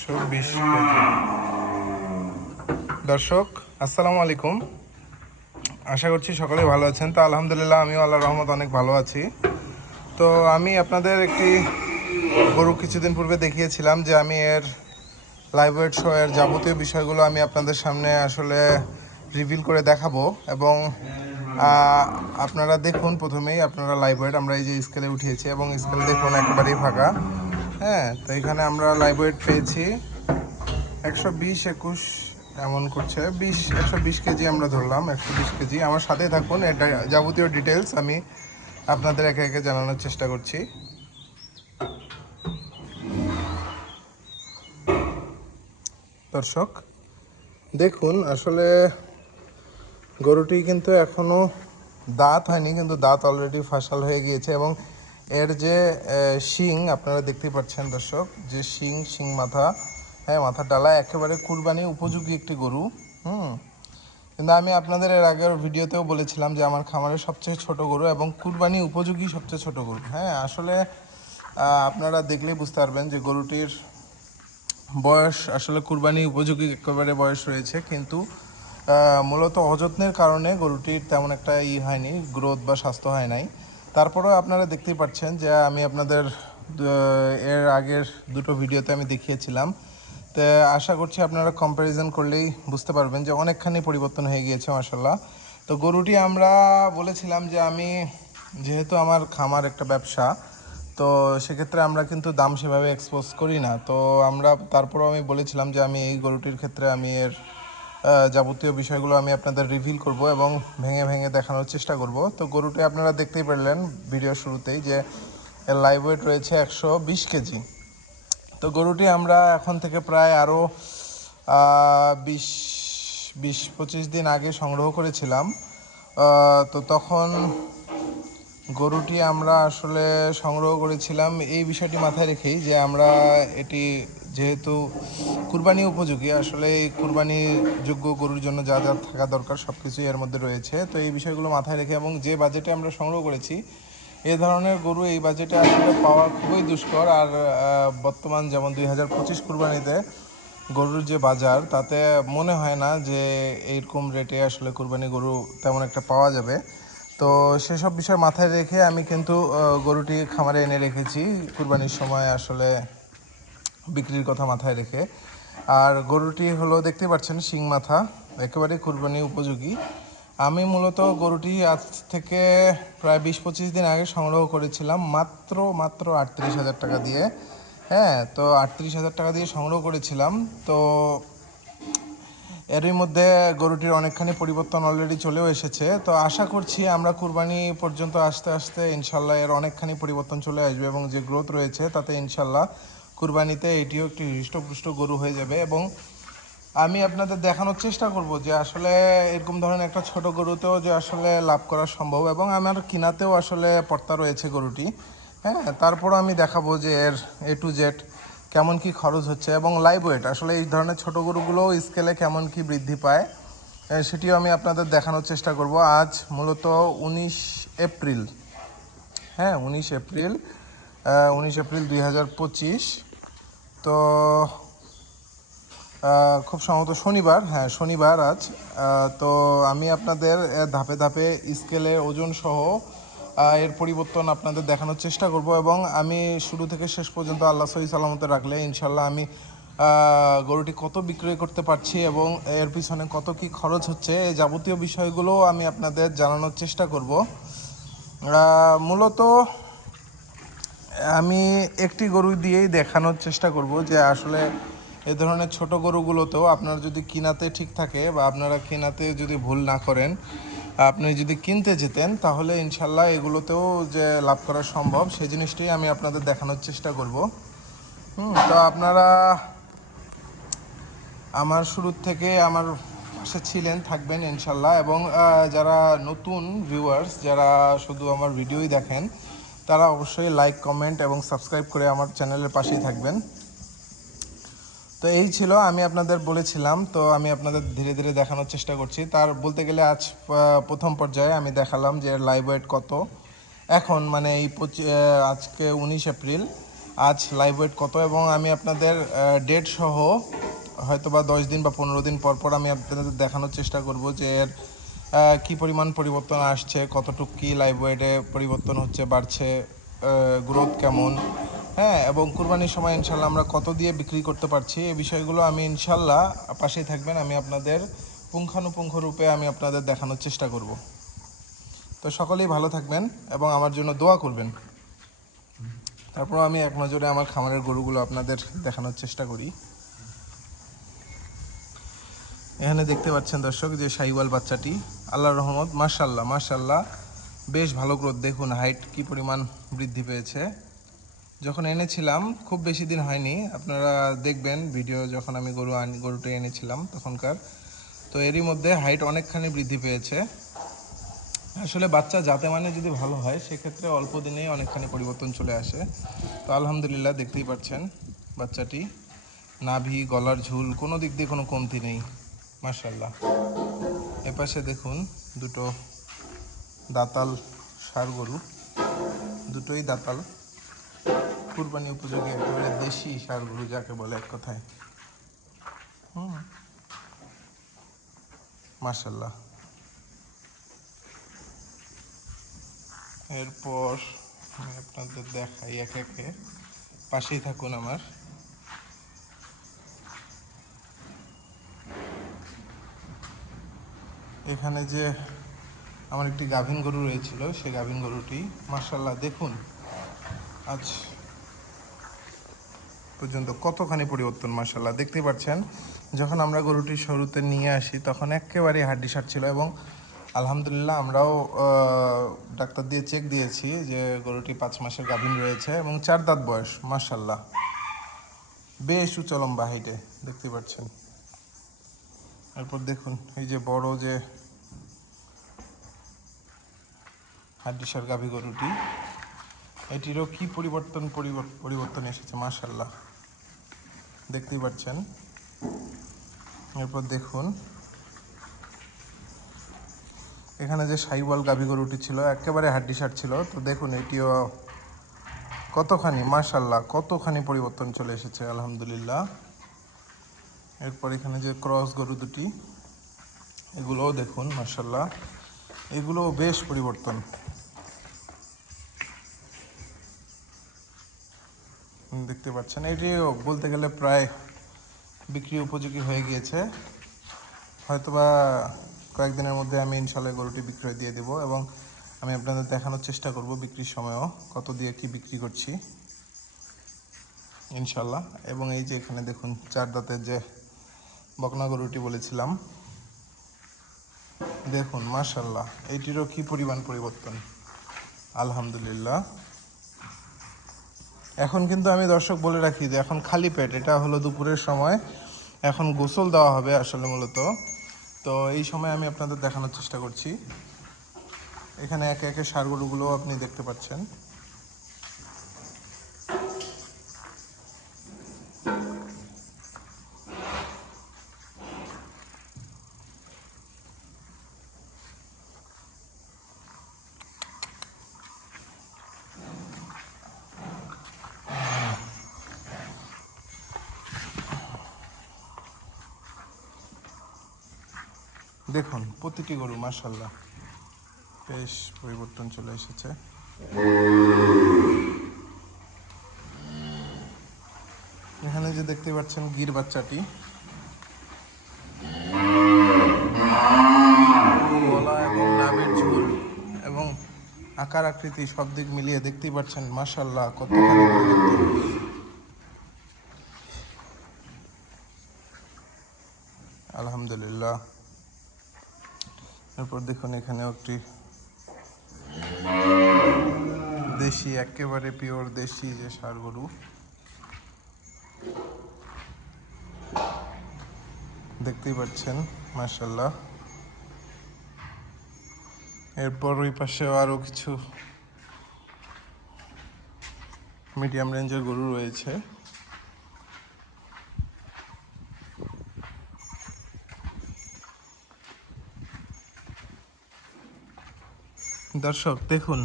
120 KG. দর্শক আসসালামু আলাইকুম, আশা করছি সকলেই ভালো আছেন। তো আলহামদুলিল্লাহ আমিও আল্লাহর রহমত অনেক ভালো আছি। তো আমি আপনাদের একটি গরু কিছুদিন পূর্বে দেখিয়েছিলাম যে আমি এর লাইভ ওয়েট শো এর যাবতীয় বিষয়গুলো আমি আপনাদের সামনে আসলে রিভিল করে দেখাবো। এবং আপনারা দেখুন, প্রথমেই আপনারা লাইভ ওয়েট আমরা এই যে স্কেলে উঠিয়েছি এবং স্কেল দেখুন একেবারেই ফাঁকা। হ্যাঁ, তো এখানে আমরা লাইভ ওয়েট পেয়েছি 120-21 এমন করছে, 120 কেজি আমরা ধরলাম। 120 কেজি। আমার সাথে থাকুন, এটা যাবতীয় ডিটেলস আমি আপনাদের একে একে জানানোর চেষ্টা করছি। দর্শক দেখুন, আসলে গরুটি কিন্তু এখনো দাঁত হয়নি, কিন্তু দাঁত অলরেডি ফাসাল হয়ে গিয়েছে এবং এর যে শিং আপনারা দেখতে পাচ্ছেন দর্শক, যে শিং মাথা, হ্যাঁ মাথার ডালা একেবারে কুরবানি উপযোগী একটি গরু। কিন্তু আমি আপনাদের এর আগের ভিডিওতেও বলেছিলাম যে আমার খামারের সবচেয়ে ছোট গরু এবং কুরবানি উপযোগী সবচেয়ে ছোট গরু। হ্যাঁ, আসলে আপনারা দেখলেই বুঝতে পারবেন যে গরুটির বয়স আসলে কুরবানি উপযোগী একেবারে বয়স রয়েছে, কিন্তু মূলত অযত্নের কারণে গরুটির তেমন একটা হয়নি, গ্রোথ বা স্বাস্থ্য হয় নাই। তারপরেও আপনারা দেখতেই পাচ্ছেন যে আমি আপনাদের এর আগের দুটো ভিডিওতে আমি দেখিয়েছিলাম। তো আশা করছি আপনারা কম্প্যারিজন করলেই বুঝতে পারবেন যে অনেকখানি পরিবর্তন হয়ে গিয়েছে মাশাল্লাহ। তো গরুটি আমরা বলেছিলাম যে আমি, যেহেতু আমার খামার একটা ব্যবসা, তো সেক্ষেত্রে আমরা কিন্তু দাম সেভাবে এক্সপোজ করি না। তো আমরা তারপরেও আমি বলেছিলাম যে আমি এই গরুটির ক্ষেত্রে আমি এর যাবতীয় বিষয়গুলো আমি আপনাদের রিভিল করব এবং ভেঙে ভেঙে দেখানোর চেষ্টা করব। তো গরুটি আপনারা দেখতেই পারলেন ভিডিও শুরুতেই যে এর লাইভ ওয়েট রয়েছে 120 কেজি। তো গরুটি আমরা এখন থেকে প্রায় আরও 20-25 দিন আগে সংগ্রহ করেছিলাম। তো তখন গরুটি আমরা আসলে সংগ্রহ করেছিলাম এই বিষয়টি মাথায় রেখেই যে আমরা এটি যেহেতু কুরবানি উপযোগী, আসলে এই কুরবানি যোগ্য গরুর জন্য যা যা থাকা দরকার সব কিছুই এর মধ্যে রয়েছে। তো এই বিষয়গুলো মাথায় রেখে এবং যে বাজেটে আমরা সংগ্রহ করেছি, এই ধরনের গরু এই বাজেটে আসলে পাওয়া খুবই দুষ্কর। আর বর্তমান যেমন 2025 কুরবানিতে গরুর যে বাজার, তাতে মনে হয় না যে এইরকম রেটে আসলে কুরবানি গরু তেমন একটা পাওয়া যাবে। তো সেসব বিষয় মাথায় রেখে আমি কিন্তু গরুটি খামারে এনে রেখেছি কুরবানির সময় আসলে বিক্রির কথা মাথায় রেখে। আর গরুটি হলো দেখতে পাচ্ছেন শিং মাথা, একেবারে কুরবানি উপযোগী। আমি মূলত গরুটি আজ থেকে প্রায় 20-25 দিন আগে সংগ্রহ করেছিলাম মাত্র 38,000 টাকা দিয়ে। হ্যাঁ, তো 38,000 টাকা দিয়ে সংগ্রহ করেছিলাম। তো এরই মধ্যে গরুটির অনেকখানি পরিবর্তন অলরেডি চলেও এসেছে। তো আশা করছি আমরা কুরবানি পর্যন্ত আস্তে আস্তে ইনশাল্লাহ এর অনেকখানি পরিবর্তন চলে আসবে এবং যে গ্রোথ রয়েছে তাতে ইনশাল্লাহ কুরবানিতে এটিও একটি হৃষ্টপুষ্ট গরু হয়ে যাবে। এবং আমি আপনাদের দেখানোর চেষ্টা করব যে আসলে এরকম ধরনের একটা ছোট গরুতেও যে আসলে লাভ করা সম্ভব, এবং আমার কিনাতেও আসলে পর্তা রয়েছে গরুটি। হ্যাঁ, তারপরও আমি দেখাবো যে এর A to Z কেমন কি খরচ হচ্ছে এবং লাইভ ওয়েট আসলে এই ধরনের ছোট গরুগুলোও স্কেলে কেমন কি বৃদ্ধি পায় সেটিও আমি আপনাদের দেখানোর চেষ্টা করব। আজ মূলত 19 এপ্রিল, হ্যাঁ 19 এপ্রিল 2025। তো খুব সম্ভবত শনিবার, হ্যাঁ শনিবার আজ। তো আমি আপনাদের ধাপে ধাপে স্কেলে ওজন সহ এর পরিবর্তন আপনাদের দেখানোর চেষ্টা করব এবং আমি শুরু থেকে শেষ পর্যন্ত আল্লাহ সহি সালামতে রাখলে ইনশাল্লাহ আমি গরুটি কত বিক্রয় করতে পারছি এবং এর পিছনে কত কি খরচ হচ্ছে এই যাবতীয় বিষয়গুলো আমি আপনাদের জানানোর চেষ্টা করব। মূলত আমি একটি গরু দিয়েই দেখানোর চেষ্টা করব যে আসলে এই ধরনের ছোট গরুগুলোতেও আপনারা যদি কিনাতে ঠিক থাকে বা আপনারা কিনাতে যদি ভুল না করেন, আপনি যদি কিনতে যেতেন তাহলে ইনশাল্লাহ এগুলোতেও যে লাভ করা সম্ভব সেই জিনিসটাই আমি আপনাদের দেখানোর চেষ্টা করব। তো আপনারা আমার শুরুর থেকে আমার পাশে ছিলেন, থাকবেন ইনশাল্লাহ। এবং যারা নতুন ভিউয়ার্স, যারা শুধু আমার ভিডিওই দেখেন, তারা অবশ্যই লাইক, কমেন্ট এবং সাবস্ক্রাইব করে আমার চ্যানেলের পাশেই থাকবেন। তো এই ছিল, আমি আপনাদের বলেছিলাম, তো আমি আপনাদের ধীরে ধীরে দেখানোর চেষ্টা করছি। তার বলতে গেলে আজ প্রথম পর্যায়ে আমি দেখালাম যে লাইভ ওয়েট কত এখন, মানে এই আজকে 19 এপ্রিল আজ লাইভ ওয়েট কত, এবং আমি আপনাদের ডেট সহ হয়তো বা 10 দিন বা 15 দিন পর পর আমি আপনাদের দেখানোর চেষ্টা করব যে এর কী পরিমাণ পরিবর্তন আসছে, কতটুকু কী লাইভ ওয়েটে পরিবর্তন হচ্ছে, বাড়ছে, গ্রোথ কেমন, হ্যাঁ, এবং কুরবানির সময় ইনশাল্লাহ আমরা কত দিয়ে বিক্রি করতে পারছি, এই বিষয়গুলো আমি ইনশাল্লাহ, পাশেই থাকবেন, আমি আপনাদের পুঙ্খানুপুঙ্খ রূপে আমি আপনাদের দেখানোর চেষ্টা করব। তো সকলেই ভালো থাকবেন এবং আমার জন্য দোয়া করবেন। তারপর আমি এক নজরে আমার খামারের গরুগুলো আপনাদের দেখানোর চেষ্টা করি। এখানে দেখতে পাচ্ছেন দর্শক যে শাহিওয়াল বাচ্চাটি, আল্লাহর রহমত, মাশাল্লাহ মাশাল্লাহ, বেশ ভালো গ্রোথ। দেখুন হাইট কি পরিমাণ বৃদ্ধি পেয়েছে। যখন এনেছিলাম খুব বেশি দিন হয়নি, আপনারা দেখবেন ভিডিও যখন আমি গরুটা এনেছিলাম তখনকার, তো এরই মধ্যে হাইট অনেকখানি বৃদ্ধি পেয়েছে। আসলে বাচ্চা যাতে মানে যদি ভালো হয় সেক্ষেত্রে অল্প দিনেই অনেকখানি পরিবর্তন চলে আসে। তো আলহামদুলিল্লাহ দেখতেই পাচ্ছেন বাচ্চাটি, নাভি, গলার ঝুল কোনো দিক দিয়ে কোনো কমতি নেই, মাশাল্লাহ। এপাশে দেখুন দুটো দাতাল ষাঁড় গরু, দুটোই দাতাল, কুরবানি উপযোগী একেবারে দেশি ষাঁড় গরু যাকে বলে এক কথায়। মাশাল্লাহ। এরপর আমি আপনাদের দেখাই একে একে, পাশেই থাকুন আমার। এখানে যে আমার একটি গাভীন গরু রয়েছিল, সেই গাভীন গরুটি মাশাল্লাহ দেখুন আজ পর্যন্ত কতখানি পরিবর্তন, মাশাল্লাহ দেখতে পাচ্ছেন। যখন আমরা গরুটি শুরুতে নিয়ে আসি তখন একেবারেই হাড্ডিসার ছিল, এবং আলহামদুলিল্লাহ আমরাও ডাক্তার দিয়ে চেক দিয়েছি যে গরুটি 5 মাসের গাভীন রয়েছে এবং 4 দাঁত বয়স, মাশাল্লাহ বেশ উঁচা লম্বা হাইটে দেখতে পাচ্ছেন। এরপর দেখুন এই যে বড় যে হাড্ডিসার গাভী গরুটি, এটিরও কি পরিবর্তন এসেছে, মাশাল্লাহ দেখতেই পাচ্ছেন। এরপর দেখুন এখানে যে শাহিওয়াল গাভী গরুটি ছিল একেবারে হাড্ডিসার ছিল, তো দেখুন এটিও কতখানি, মাশাল্লাহ কতখানি পরিবর্তন চলে এসেছে আলহামদুলিল্লাহ। এরপর এখানে যে ক্রস গরু দুটি, এগুলোও দেখুন মাশাল্লাহ, এগুলোও বেশ পরিবর্তন। দেখতে পাচ্ছেন এটিও বলতে গেলে প্রায় বিক্রি উপযোগী হয়ে গিয়েছে, হয়তোবা কয়েকদিনের মধ্যে আমি ইনশাল্লাহ গরুটি বিক্রয় দিয়ে দেব, এবং আমি আপনাদের দেখানোর চেষ্টা করব বিক্রির সময়ও কত দিয়ে কি বিক্রি করছি ইনশাল্লাহ। এবং এই যে এখানে দেখুন 4 দাঁতের যে বকনা গরুটি বলেছিলাম, দেখুন মাশাল্লাহ এইটিরও কি পরিমাণ পরিবর্তন আলহামদুলিল্লাহ। এখন কিন্তু আমি দর্শক বলে রাখি যে এখন খালি পেট, এটা হলো দুপুরের সময়, এখন গোসল দেওয়া হবে আসলে মূলত, তো এই সময় আমি আপনাদের দেখানোর চেষ্টা করছি। এখানে একে একে ষাঁড় গরুগুলোও আপনি দেখতে পাচ্ছেন। দেখুন প্রতিটি গরু মাশাল্লাহ বেশ পরিবর্তন চলে এসেছে। এখানে যে দেখতে পাচ্ছেন গির বাচ্চাটি, গলা এবং নাভির ঝুল এবং আকার আকৃতি সব দিক মিলিয়ে দেখতেই পাচ্ছেন মাশাল্লাহ কতখানি পরিবর্তন। আলহামদুলিল্লাহ। এরপর দেখুন এখানেও একটি দেশি, একেবারে পিওর দেশি যে ষাঁড় গরু, দেখতেই পাচ্ছেন মাশাল্লাহ। এরপর ওই পাশেও আরও কিছু মিডিয়াম রেঞ্জের গরু রয়েছে। দর্শক দেখুন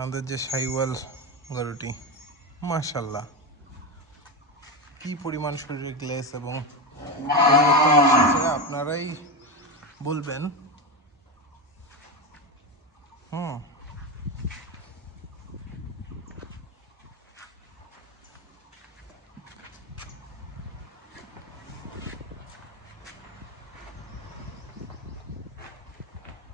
আমাদের যে শাহিওয়াল গরুটি, মাশাআল্লাহ, কি পরিমাণ শরীরে গ্লেজ এবং পরিবর্তন এসেছে আপনারাই বলবেন।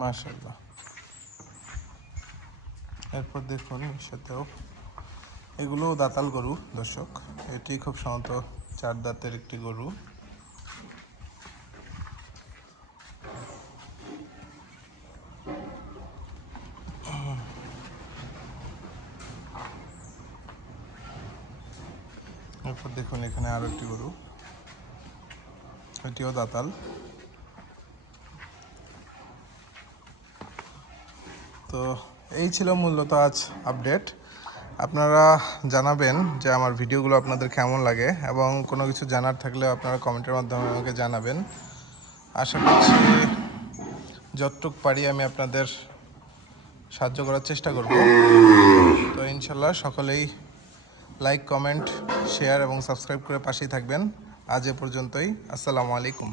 মাশাআল্লাহ। এরপর দেখুন এর সাথেও এগুলোও দাতাল গরু দর্শক, এটি খুব সাধারণত 4 দাঁতের একটি গরু। এরপর দেখুন এখানে আরো একটি গরু, এটিও দাতাল। তো এই ছিল মূলত আজ আপডেট। আপনারা জানাবেন যে আমার ভিডিওগুলো আপনাদের কেমন লাগে, এবং কোনো কিছু জানার থাকলে আপনারা কমেন্টের মাধ্যমে আমাকে জানাবেন। আশা করছি যতটুকু পারি আমি আপনাদের সাহায্য করার চেষ্টা করব। তো ইনশাল্লাহ সকলেই লাইক, কমেন্ট, শেয়ার এবং সাবস্ক্রাইব করে পাশেই থাকবেন। আজ এ পর্যন্তই। আসসালামু আলাইকুম।